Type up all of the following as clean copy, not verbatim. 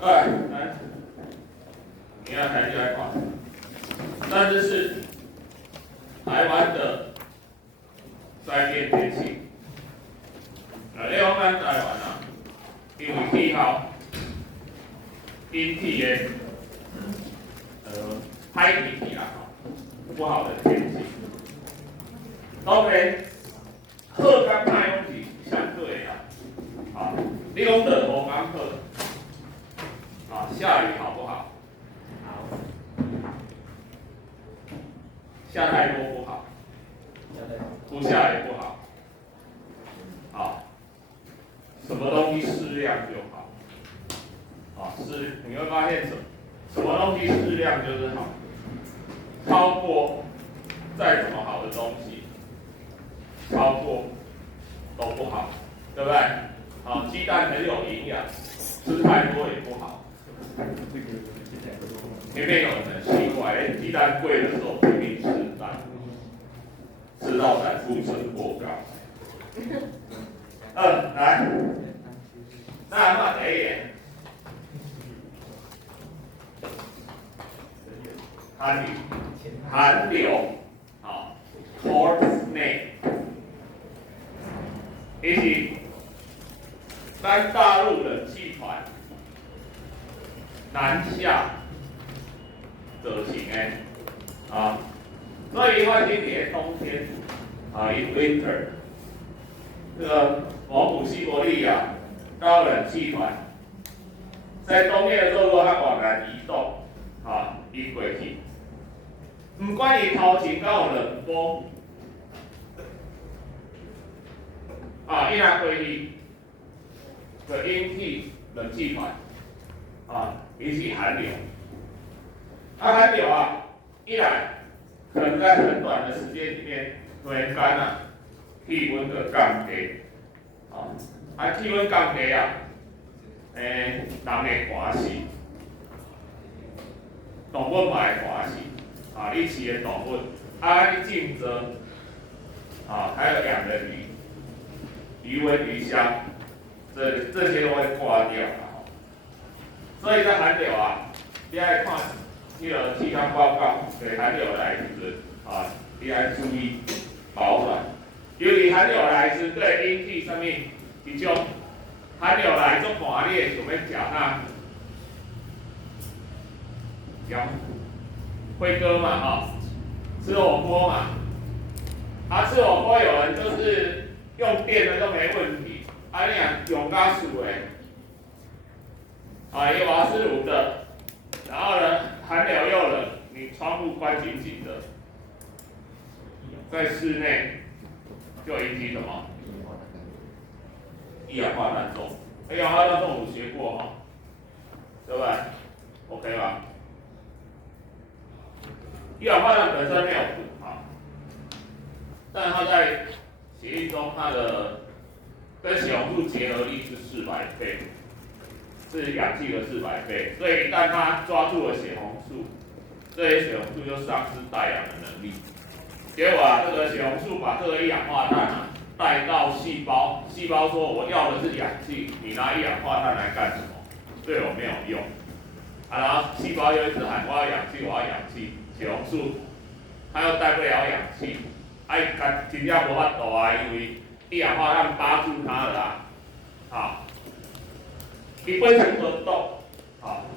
来，你要抬起来看，那这是台湾的灾变天气。你讲咱台湾啊，因为气候引起的海天气啦，不好的天气。当然，好跟歹拢是相对的啊。你讲热无讲好，啊，下雨好不好？好。下太多不好，不下也不好。好，什么东西适量就好。啊，你会发现什么东西适量就是好，超过再怎么好的东西，超过都不好，对不对？好，鸡蛋很有营养，吃太多也不好。前面有人很奇怪，鸡蛋贵的时候拼命吃蛋，吃到胆固醇过高。来，那第一眼，寒流，好 ，cold snake， 以及咱大陆冷气团南下造成的啊，所以我今年冬天啊 ，in winter， 这个蒙古西伯利亚高冷气团在冬天的时候，如果它往南移动，啊，移过去，不管伊头前敢有冷风，啊，伊若过去，就引起冷气团，啊，引起寒流。寒流啊，一来可能在很短的时间里面，突然间啊，气温就降低，气温降低啊，人会寒死，动物嘛会寒死，你饲的动物，你种植，还有养的鱼尾鱼虾，这些都会挂掉所以在寒流啊，你爱看。这个气象报告对寒流来时，你要注意保暖。由于寒流来时，对引起什么？一种寒流来做寒，你会想要食啥？辉哥嘛，吃火锅嘛。吃火锅有人就是用电的都没问题，你用加水的，有瓦斯炉的，然后呢？寒流又冷，你窗户关紧紧的，在室内就引起什么？一氧化碳中。一氧化碳中有学过对不对 ？OK 吧？一氧化碳本身没有毒但是它在血液中，它的跟血红素结合力是400倍。是氧气的400倍，所以一旦它抓住了血红素，这些血红素就丧失带氧的能力。结果这个血红素把这个一氧化碳带到细胞，细胞说我要的是氧气，你拿一氧化碳来干什么？对我没有用。然后细胞又一直喊我要氧气，我要氧气，血红素它又带不了氧气，真正无法度因为一氧化碳扒住它了伊本身无毒，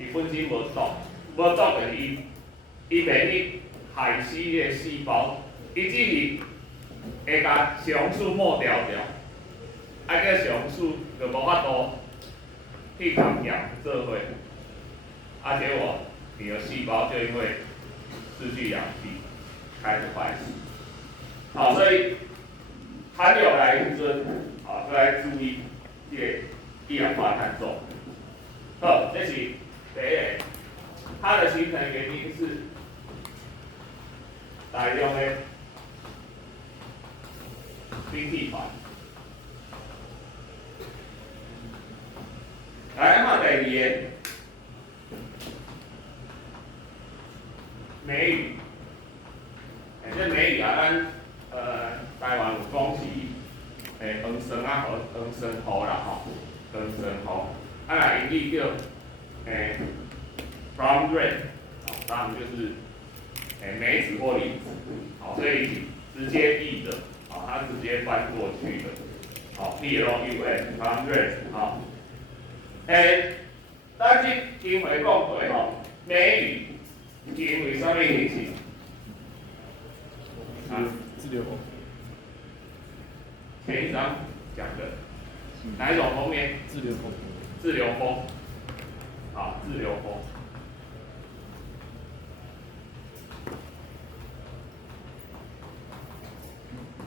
伊本身无毒，无毒就是伊袂去害死迄个细胞，伊只是会甲血红素抹掉，叫血红素就无法度去抗氧做伙，结果你的细胞就因为失去氧气开始坏死。所以寒流来时阵，就来注意这个一氧化碳中。这是第一个，它的形成原因是大量的冰气团。来，第二个，梅雨。这梅雨咱台湾有讲是黄霜啦啦吼，黄霜雨。若引起叫，from rate， from 就是梅子或李子，好，所以直接译的，好，它直接翻过去的，好 ，PLUS，from rate， 好，咱去因为讲过吼，美语因为什么形式？自流风。前一章讲的哪一种封面？自流风。自流风，好，自流风。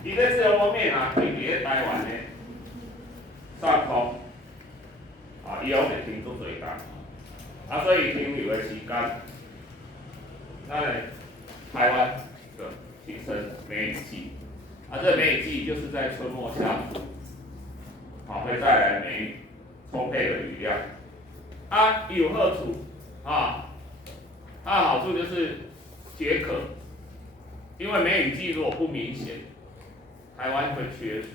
伊在自流方面啊，对伫台湾的上空，啊，伊拢会停足最工，啊，所以停留的时间，咱的台湾的提升梅雨季，啊，这梅雨季就是在春末夏初，好，会带来梅雨充沛的雨量，啊，有好处，啊，它的好处就是解渴，因为梅雨季如果不明显。台湾会缺水，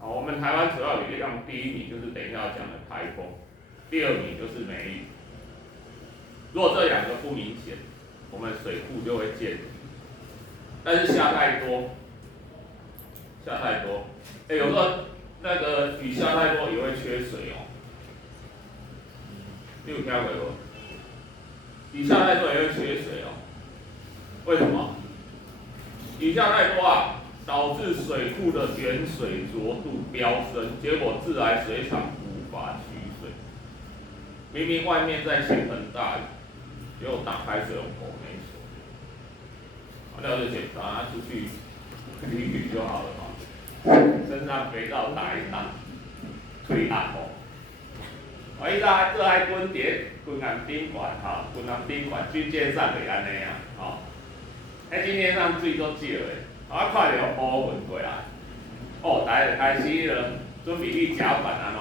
好，我们台湾主要雨量第一名就是等一下要讲的台风，第二名就是梅雨。如果这两个不明显，我们水库就会见底。但是下太多，有时候那个雨下太多也会缺水哦。你有听过无？雨下太多也会缺水哦。为什么？雨下太多啊！导致水库的原水浊度飙升，结果自来水厂无法取水。明明外面在倾盆大雨，结果打开水龙头没水，那就简单，出去淋雨就好了嘛。身上肥皂打一打，推压哦。我依家这还滚碟，滚岸顶管哈，滚岸顶管军舰上袂安尼啊，吼。迄军舰上水都少的。我看到乌云过来，哦，大家就开始了，准备去食饭安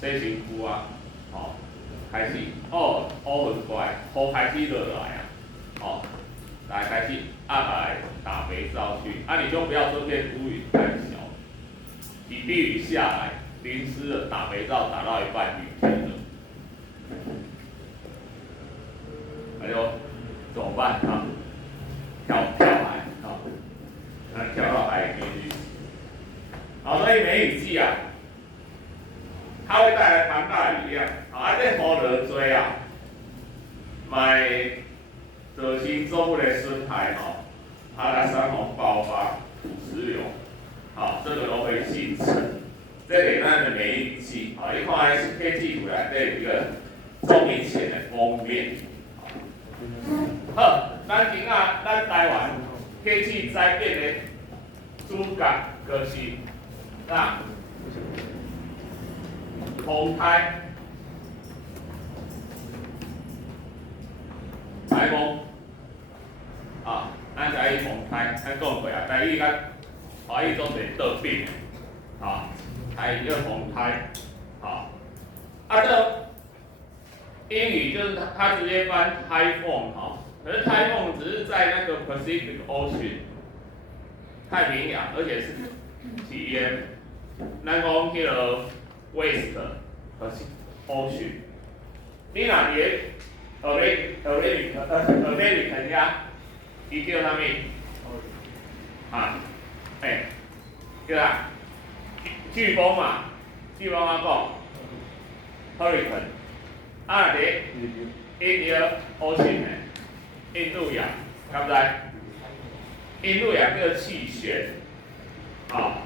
怎？洗身躯啊，哦，开始，哦，乌云过来，雨开始落来啊，哦，大家开始压来打肥皂去，啊，你就不要说变乌云太小，一滴雨下来，淋湿了，打肥皂打到一半雨停了，那就怎么办啊？跳海，好，跳到海里面去。好，所以梅雨季啊，它会带来庞大雨量，啊，这雨落多啊，买造成作物的损害吼，来山洪爆发、土石流，好，这个都会形成。这个咱的梅雨季，好，你看天气图内底一个最明显的封面。好，咱台湾天气灾变的主角就是风台、台风，啊，咱在风台，咱讲过啊，台语甲华语都是倒变，啊，台语叫风台，啊，这英语就是它直接翻 typhoon 哈。可是台风只是在那个 Pacific Ocean 太平洋，而且是体验咱讲迄个 West Pacific Ocean。你若伫 American 遐，伊叫啥物？啊，叫啥？飓风嘛，飓风怎讲 ？Hurricane。啊，伫 Indian Ocean 呢？印度洋，敢不知？印度洋这个气旋，啊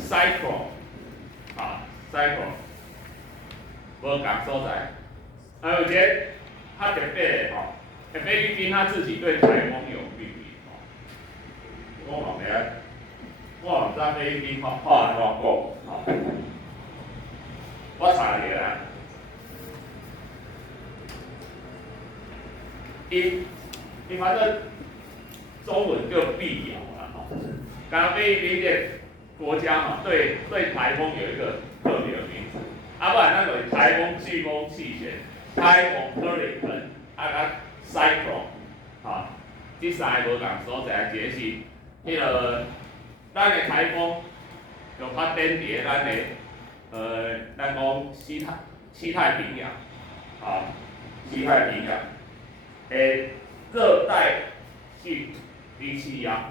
，cyclone， 啊 ，cyclone， 无共所在。还有一个较特别的吼，菲律宾他自己对台风有秘密吼。我问下，我唔知菲律宾话安怎讲，吼，我查一下。你反正中文就辟谣了哈。刚刚菲律宾的国家嘛，对台风有一个特别的名字，不然那个台风、飓风、气旋、台风、hurricane、cyclone， 哈，这三个无共所在，一个是迄个咱的台风，就发展伫咱的咱讲西太平洋，啊，西太平洋的热带性低气压。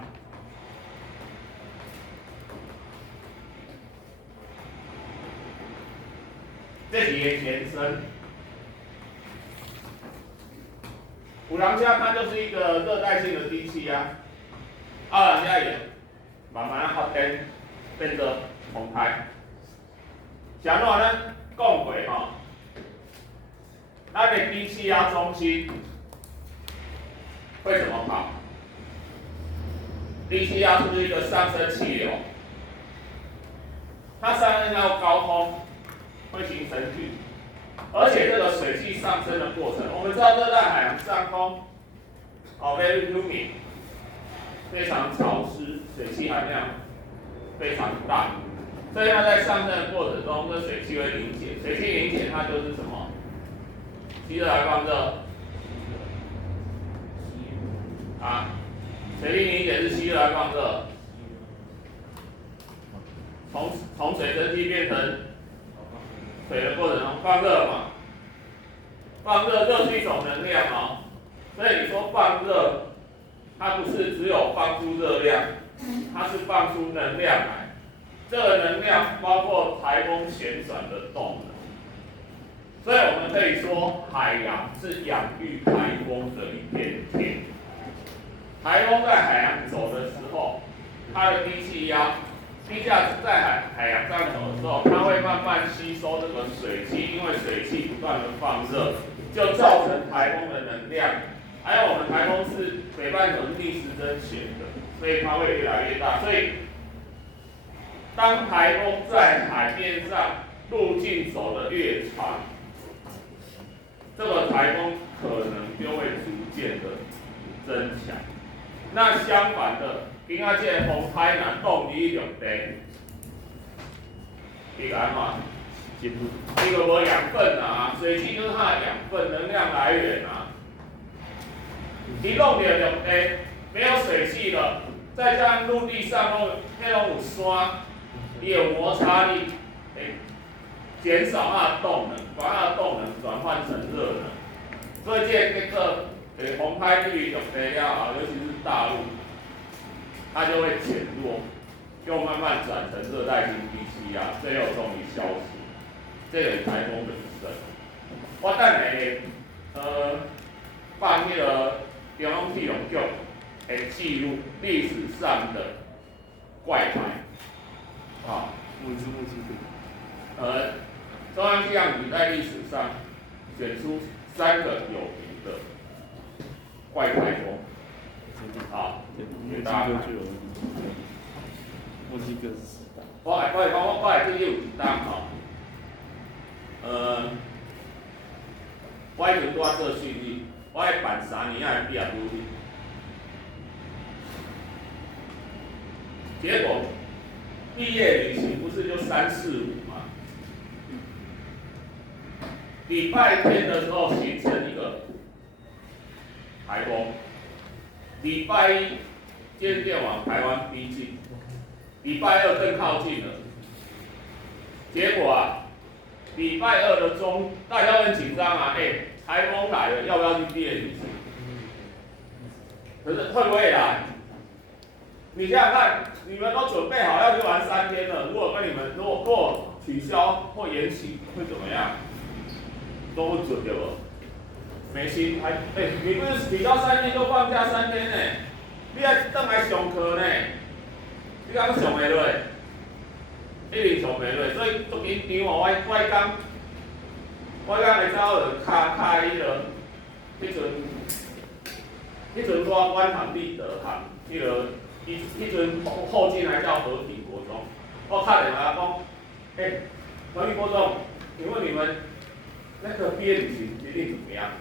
这是个前身，有人家它就是一个热带性的低气压，人家也慢慢发展变成风台。像咱讲过吼，咱的低气压中心会怎么跑？低气压是不是一个上升气流？它上升到高空。会形成聚，而且这个水汽上升的过程，我们知道热带海洋上空，very humid， 非常潮湿，水汽含量非常大，所以它在上升的过程中，这水汽会凝结，水汽凝结它就是什么？吸热来放热，水汽凝结是吸热来放热，从水蒸气变成水的过程中放热嘛，放热是一种能量哦，所以你说放热，它不是只有放出热量，它是放出能量来。这个能量包括台风旋转的动能，所以我们可以说海洋是养育台风的一片天。台风在海洋走的时候，它的低气压。低气压在海洋上走的时候，它会慢慢吸收这个水汽，因为水汽不断的放热，就造成台风的能量。还有我们台风是北半球是逆时针旋的，所以它会越来越大。所以当台风在海面上路径走得越长，这个台风可能就会逐渐的增强。那相反的，今仔这个风台若冻于陆地，伊个安怎？伊个无养分啊，水汽就是它的养分能量来源啊。你冻着陆地，没有水汽了，再加上陆地上那种有山，也有摩擦力，减少它的动能，把它的动能转换成热能。所以这个风台对于陆地了后，尤其是大陆，它就会减弱，又慢慢转成热带性低气压，最后终于消失。这个台风本身，我等下放那个中央气象局会记录历史上的怪台，中央气象局在历史上选出3个有名的怪台风。给大家看。墨西哥是10档。我会记有1档吼。我迄阵拄仔做训练，我会办3年的毕业旅行。结果毕业旅行不是就3、4、5吗？礼拜天的时候形成一个台风。礼拜1渐渐往台湾逼近，礼拜2更靠近了。结果礼拜2的中，大家很紧张啊，台风来了，要不要去毕业旅行？可是会不会来？你想想看，你们都准备好要去玩3天了，如果取消或延期，会怎么样？都不准对不？没心你不是取消3天就放假3天呢？你还回来上课呢？你敢上袂落？一定上袂落，所以足紧张哦。我讲会走就卡迄个，迄阵我读立德行，迄阵后进还叫和平国中，我打电话讲，和平国中，请问你们那个毕业旅行决定怎么样？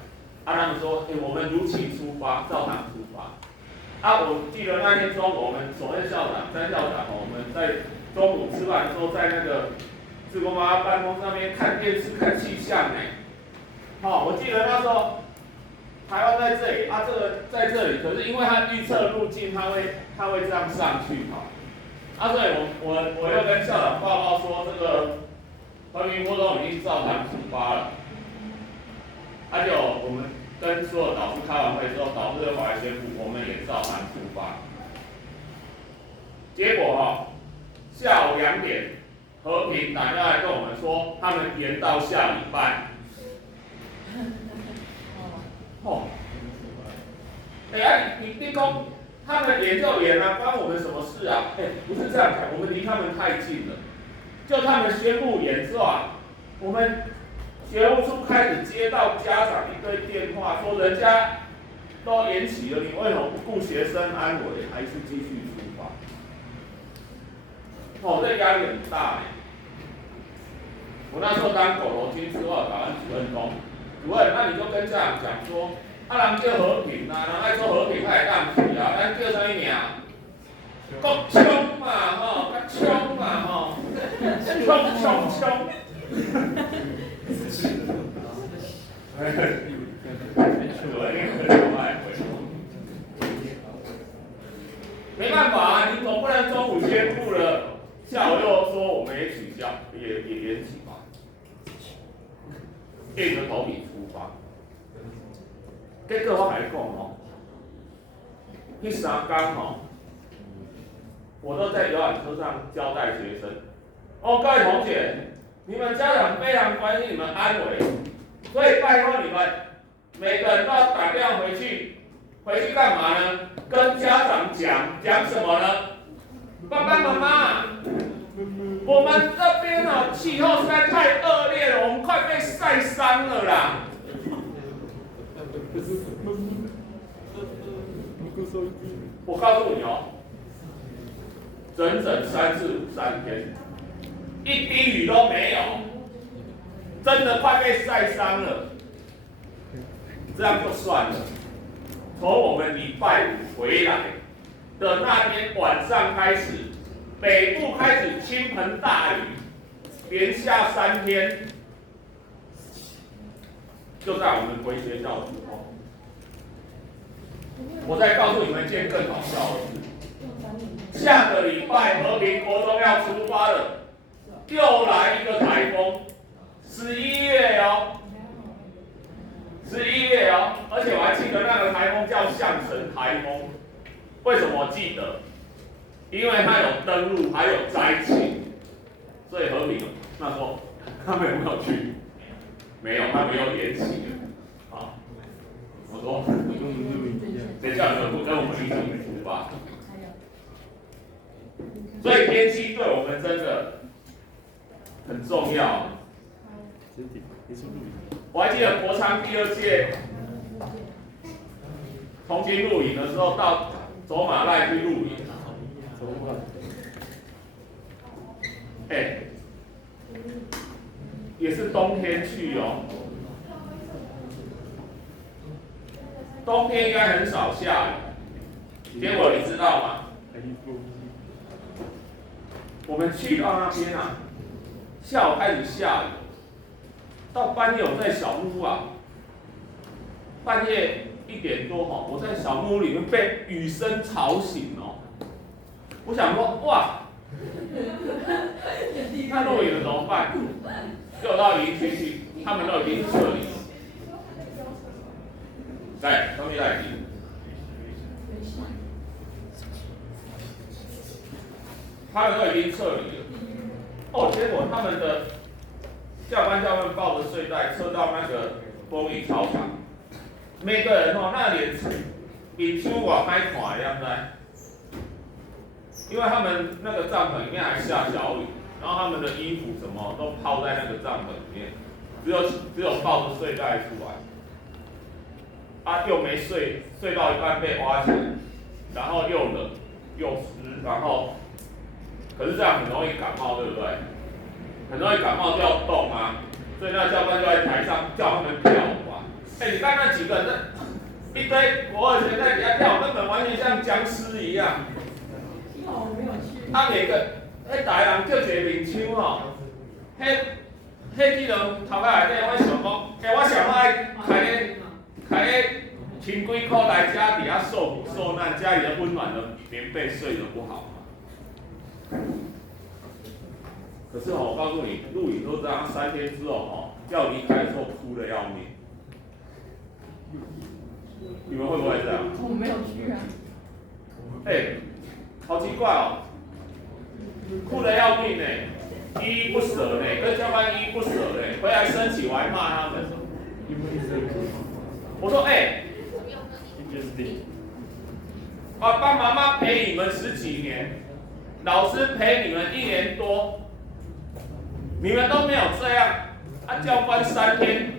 他们说，我们如期出发，照常出发。我记得那天中午，我们首任校长、詹校长，我们在中午吃饭的时候，在那个志工妈妈办公上面看电视看气象呢。我记得那时候台湾在这里，这个在这里，可是因为它预测路径，它会这样上去所以我又跟校长报告说，这个和平国中已经照常出发了。他就我们跟所有导师开完会之后，导师就跑来宣布，我们也照常出发。结果下午2点，和平打电话来跟我们说，他们延到下礼拜。你讲他们延就延啊，关我们什么事啊？不是这样讲，我们离他们太近了。就他们宣布延之后我们学务处开始接到家长一堆电话，说人家都延期了，你为什么不顾学生安危，还是继续出发？这压力很大我那时候当狗头军之后，打完主任说，主任，那你就跟家长讲说，人叫和平人爱做和平，他会当去咱叫啥名？国冲嘛较冲嘛冲。没办法你总不能中午宣布了，下午又说我们也取消，也延期嘛，硬着头皮出发。结果我还讲那3天我都在游览车上交代学生，各位同学，你们家长非常关心你们安危，所以拜托你们每个人都要打电话回去干嘛呢？跟家长讲什么呢？爸爸妈妈，我们这边气候实在太恶劣了，我们快被晒伤了啦。我告诉你整整3至3天，一滴雨都没有，真的快被晒伤了。这样就算了，从我们礼拜5回来的那天晚上开始，北部开始倾盆大雨，连下3天。就在我们回学校的时候，我再告诉你们一件更好笑的事。下个礼拜和平国中要出发了，又来一个台风，11月11月而且我还记得那个台风叫象神台风。为什么我记得？因为它有登陆，还有灾情，所以和平那时候他们有没有去？没有，他们有延期了。我说，等一下有没有跟我们一起出发？所以天气对我们真的很重要。我还记得国昌第2届重新露营的时候，到走马濑去露营。也是冬天去冬天应该很少下雨。结果你知道吗？我们去到那边下午开始下雨，到半夜我在小木屋半夜1点多我在小木屋里面被雨声吵醒我想说哇，那露营了怎么办？就到营区去，他们都已经撤离了。来，东西来听。他们都已经撤离了。结果他们的教官教官抱着睡袋撤到那个风雨操场，每个人那脸比出我还垮一样在，因为他们那个帐篷里面还下小雨，然后他们的衣服什么都泡在那个帐篷里面，只有抱着睡袋出来。又没睡到一半被挖起来，然后又冷又湿，然后可是这样很容易感冒，对不对？很容易感冒就要动所以那教官就在台上叫他们跳舞你看那几个人，一堆国2生在底下跳，根本完全像僵尸一样。我没有去。每个大人叫一个面枪迄种头壳内底，我想讲，我上爱开咧请几块来家底下受苦受难，家里的温暖的棉被睡得不好可是我告诉你，露营都这样，3天之后要离开的时候哭得要命。你们会不会这样？我没有去啊。好奇怪哦，哭得要命呢，依依不舍呢，跟教官依依不舍呢，回来生气我还骂他们。我说爸爸妈妈陪你们10几年，老师陪你们1年多，你们都没有这样，教官3天。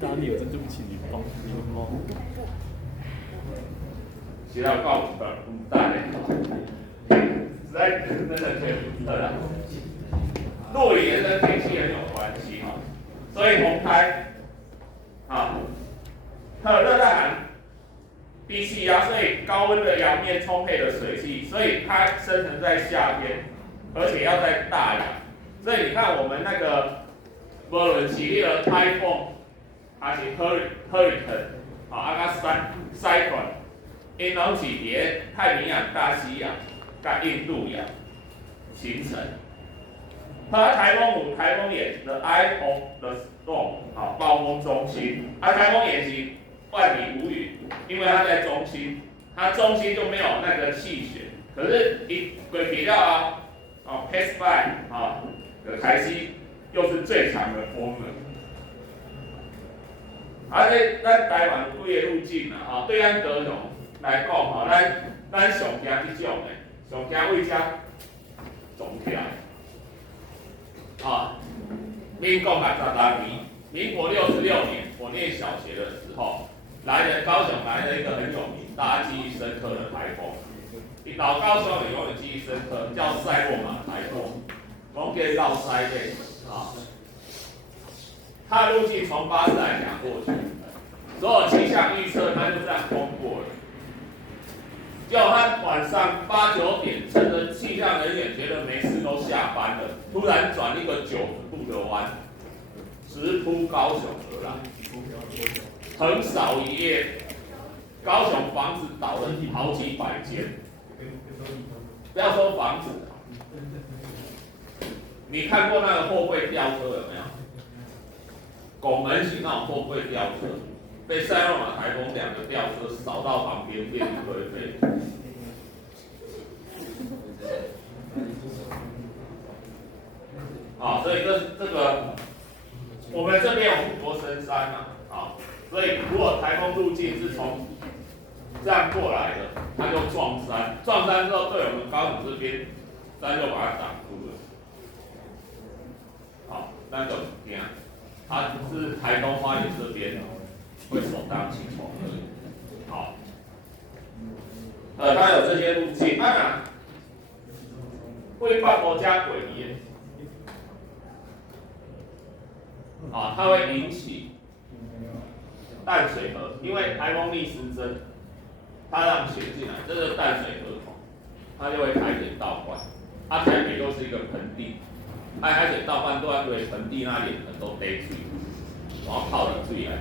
打你有真对不起你帮你的猫。学校告诉大嘞，实在真的可以不得了。露营也跟天气很有关系所以红苔它有热带寒，低气压，所以高温的阳面充沛的水汽，所以它生成在夏天，而且要在大洋。所以你看我们那个无论是那个台风，还是 hurricane， cyclone， 因拢是伫太平洋、大西洋、甲印度洋形成。台风有台风眼 the eye of the storm， 暴风中心。台风眼是万里无云，因为它在中心，它中心就没有那个气旋。可是一过去了pass by 台西又是最强的风了。咱台湾有几个路径对咱高雄来讲咱上惊这种的，上惊为遮撞起来。民国66年，民国66年，我念小学的时候，高雄来了一个很有名、大家记忆深刻的台风。老高雄人永远记忆深刻，叫塞洛马台风，我给绕塞的它的路径从巴士海峡过去，所有气象预测它就这样通过了。结果他晚上8、9点，趁着气象人员觉得没事都下班了，突然转一个90度的弯，直扑高雄而来，横扫一夜，高雄房子倒了好几百间。不要说房子，你看过那个货柜吊车有没有？拱门型那种货柜吊车，被塞洛马台风2个吊车扫到旁边，变一堆飞。所以这个我们这边有很多深山所以如果台风路径是从这样过来的，它就撞山，撞山之后对我们高雄这边山就把它挡住了。那就这样，它是台东花莲这边会首当其冲而已。它有这些路径，会放国家诡异。它会引起淡水河，因为台风逆时针，它让水进来，这个淡水河口，它就会海水倒灌。台北又是一个盆地，海水倒灌断对盆地那里很多堆水，然后靠着水来。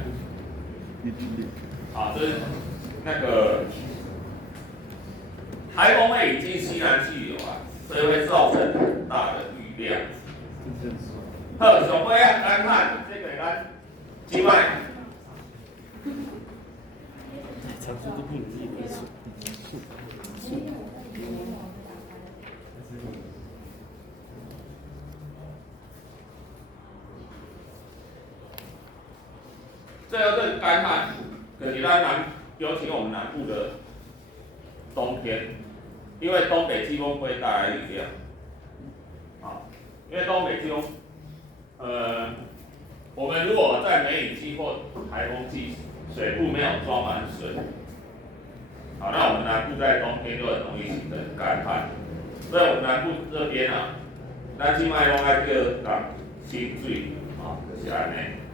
这是那个台风会引进西南气流所以会造成很大的雨量。上尾咱看这个咱即摆。常说都不容易的事。最后这个干旱，就是咱尤其我们南部的冬天，因为东北季风会带来雨量，因为东北季风，我们如果在梅雨季或台风季，水库没有装满水，那我们南部在冬天就很容易形成干旱，所以我们南部这边咱即摆拢爱叫人新水，就是安尼。